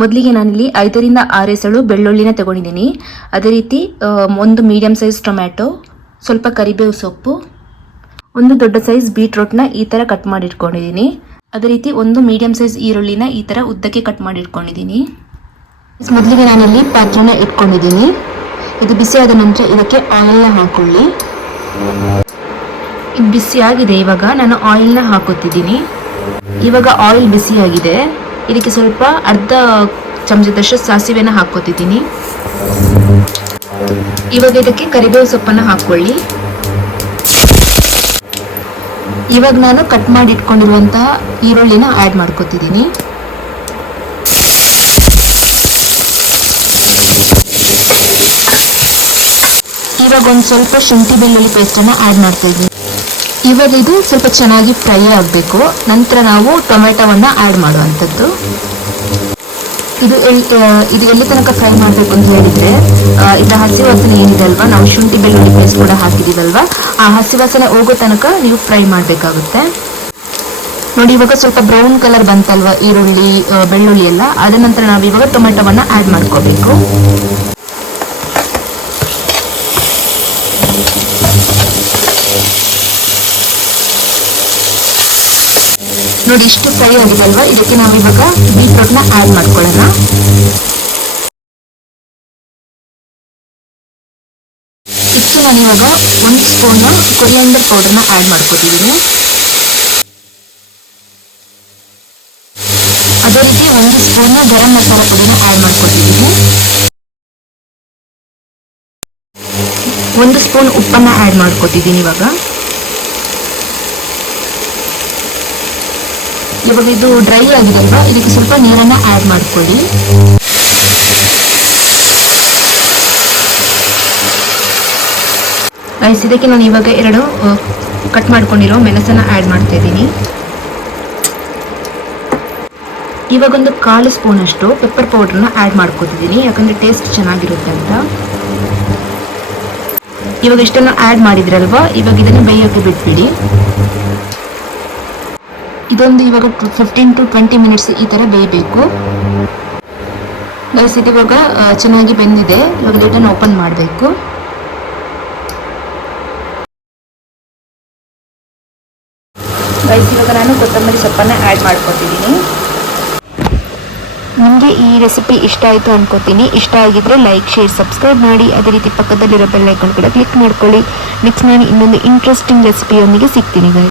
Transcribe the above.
ಮೊದಲಿಗೆ ನಾನಿಲ್ಲಿ 5 ರಿಂದ 6 ಎಸಳು ಬೆಳ್ಳುಳ್ಳಿನ ತಗೊಂಡಿದ್ದೀನಿ. ಅದೇ ರೀತಿ ಒಂದು ಮೀಡಿಯಂ ಸೈಜ್ ಟೊಮ್ಯಾಟೊ, ಸ್ವಲ್ಪ ಕರಿಬೇವು ಸೊಪ್ಪು, ಒಂದು ದೊಡ್ಡ ಸೈಜ್ ಬೀಟ್ರೂಟ್ನ ಈ ಥರ ಕಟ್ ಮಾಡಿ ಇಟ್ಕೊಂಡಿದ್ದೀನಿ. ಅದೇ ರೀತಿ ಒಂದು ಮೀಡಿಯಂ ಸೈಜ್ ಈರುಳ್ಳಿನ ಈ ಥರ ಉದ್ದಕ್ಕೆ ಕಟ್ ಮಾಡಿ ಇಟ್ಕೊಂಡಿದ್ದೀನಿ. ಮೊದಲಿಗೆ ನಾನಿಲ್ಲಿ ಪಾತ್ರೆನ ಇಟ್ಕೊಂಡಿದ್ದೀನಿ. ಇದು ಬಿಸಿಯಾದ ನಂತರ ಇದಕ್ಕೆ ಆಯಿಲ್ನ ಹಾಕೊಳ್ಳಿ. ಇದು ಬಿಸಿಯಾಗಿದೆ. ಇವಾಗ ನಾನು ಆಯಿಲ್ನ ಹಾಕುತ್ತಿದ್ದೀನಿ. ಇವಾಗ ಆಯಿಲ್ ಬಿಸಿಯಾಗಿದೆ. ಇದಕ್ಕೆ ಸ್ವಲ್ಪ ಅರ್ಧ ಚಮಚದಷ್ಟು ಸಾಸಿವೆನ ಹಾಕೋತಿದ್ದೀನಿ. ಇವಾಗ ಇದಕ್ಕೆ ಕರಿಬೇವು ಸೊಪ್ಪನ್ನು ಹಾಕೊಳ್ಳಿ. ಇವಾಗ ನಾನು ಕಟ್ ಮಾಡಿ ಇಟ್ಕೊಂಡಿರುವಂತಹ ಈರುಳ್ಳಿನ ಆ್ಯಡ್ ಮಾಡ್ಕೊತಿದ್ದೀನಿ. ಇವಾಗ ಒಂದು ಸ್ವಲ್ಪ ಶುಂಠಿ ಬೆಳ್ಳುಳ್ಳಿ ಪೇಸ್ಟನ್ನು ಆ್ಯಡ್ ಮಾಡ್ತಾ ಇದ್ದೀನಿ. ಇವಾಗ ಇದು ಸ್ವಲ್ಪ ಚೆನ್ನಾಗಿ ಫ್ರೈ ಆಗಬೇಕು. ನಂತರ ನಾವು ಟೊಮೆಟೊವನ್ನು ಆ್ಯಡ್ ಮಾಡುವಂಥದ್ದು. ಇದು ಎಲ್ಲಿ ತನಕ ಫ್ರೈ ಮಾಡಬೇಕು ಅಂತ ಹೇಳಿದರೆ, ಇದರ ಹಸಿ ವಾಸನೆ ಏನಿದೆ ಅಲ್ವಾ, ನಾವು ಶುಂಠಿ ಬೆಳ್ಳುಳ್ಳಿ ಪೇಸ್ಟ್ ಕೂಡ ಹಾಕಿದ್ದೀವಲ್ವ, ಆ ಹಸಿ ವಾಸನೆ ಹೋಗೋ ತನಕ ನೀವು ಫ್ರೈ ಮಾಡಬೇಕಾಗುತ್ತೆ. ನೋಡಿ, ಇವಾಗ ಸ್ವಲ್ಪ ಬ್ರೌನ್ ಕಲರ್ ಬಂತಲ್ವ ಈರುಳ್ಳಿ ಬೆಳ್ಳುಳ್ಳಿ ಎಲ್ಲ. ಅದ ನಂತರ ನಾವು ಇವಾಗ ಟೊಮೆಟೊವನ್ನು ಆ್ಯಡ್ ಮಾಡ್ಕೋಬೇಕು. ನೋಡಿ, ಇಷ್ಟು ಫ್ರೈ ಆಗಿದಲ್ವ, ಇದಕ್ಕೆ ನಾವು ಇವಾಗ ಬೀಟ್ರೂಟ್ನ ಆ್ಯಡ್ ಮಾಡ್ಕೊಳ್ಳೋಣ. ಫಸ್ಟ್ ನಾನು ಇವಾಗ 1 ಸ್ಪೂನ್ ಕೊರಿಯಾಂಡರ್ ಪೌಡರ್ನ ಆ್ಯಡ್ ಮಾಡ್ಕೊಂಡಿದ್ದೀನಿ. ಅದೇ ರೀತಿ 1 ಸ್ಪೂನ್ ಗರಂ ಮಸಾಲ ಪುಡಿನ ಆ್ಯಡ್ ಮಾಡ್ಕೊಂಡಿದ್ದೀನಿ. 1 ಸ್ಪೂನ್ ಉಪ್ಪನ್ನು ಆ್ಯಡ್ ಮಾಡ್ಕೊತಿದ್ದೀನಿ. ಇವಾಗ ಇದು ಡ್ರೈ ಆಗಿದಲ್ವಾ, ಇದಕ್ಕೆ ಸ್ವಲ್ಪ ನೀರನ್ನು ಆ್ಯಡ್ ಮಾಡ್ಕೊಳ್ಳಿ. ಇದಕ್ಕೆ ನಾನು ಇವಾಗ 2 ಕಟ್ ಮಾಡ್ಕೊಂಡಿರೋ ಮೆಣಸನ್ನು ಆ್ಯಡ್ ಮಾಡ್ತಾ ಇದ್ದೀನಿ. ಇವಾಗ ಒಂದು 1/4 ಸ್ಪೂನ್ ಅಷ್ಟು ಪೆಪ್ಪರ್ ಪೌಡರ್ನ ಆ್ಯಡ್ ಮಾಡ್ಕೊತಿದ್ದೀನಿ, ಯಾಕಂದರೆ ಟೇಸ್ಟ್ ಚೆನ್ನಾಗಿರುತ್ತೆ ಅಂತ. ಇವಾಗ ಇಷ್ಟನ್ನು ಆ್ಯಡ್ ಮಾಡಿದ್ರಲ್ವಾ, ಇವಾಗ ಇದನ್ನು ಬೇಯೋಕ್ಕೆ ಬಿಟ್ಬಿಡಿ. ಇದೊಂದು ಇವಾಗ 15 to 20 ಮಿನಿಟ್ಸ್ ಈ ಥರ ಬೇಯಬೇಕು. ಇದು ಇವಾಗ ಚೆನ್ನಾಗಿ ಬೆಂದಿದೆ. ಇವಾಗ ಲಿಡ್ಡನ್ನು ಓಪನ್ ಮಾಡಬೇಕು. ಇವಾಗ ನಾನು ಕೊತ್ತಂಬರಿ ಸೊಪ್ಪನ್ನು ಆ್ಯಡ್ ಮಾಡ್ಕೊತಿದ್ದೀನಿ. ನಿಮಗೆ ಈ ರೆಸಿಪಿ ಇಷ್ಟ ಆಯಿತು ಅನ್ಕೋತೀನಿ. ಇಷ್ಟ ಆಗಿದ್ರೆ ಲೈಕ್, ಶೇರ್, ಸಬ್ಸ್ಕ್ರೈಬ್ ಮಾಡಿ. ಅದೇ ರೀತಿ ಪಕ್ಕದಲ್ಲಿರೋ ಬೆಲ್ ಐಕಾನ್ ಕೂಡ ಕ್ಲಿಕ್ ಮಾಡ್ಕೊಳ್ಳಿ. ನೆಕ್ಸ್ಟ್ ನಾನು ಇನ್ನೊಂದು ಇಂಟ್ರೆಸ್ಟಿಂಗ್ ರೆಸಿಪಿಯೊಂದಿಗೆ ಸಿಗ್ತೀನಿ.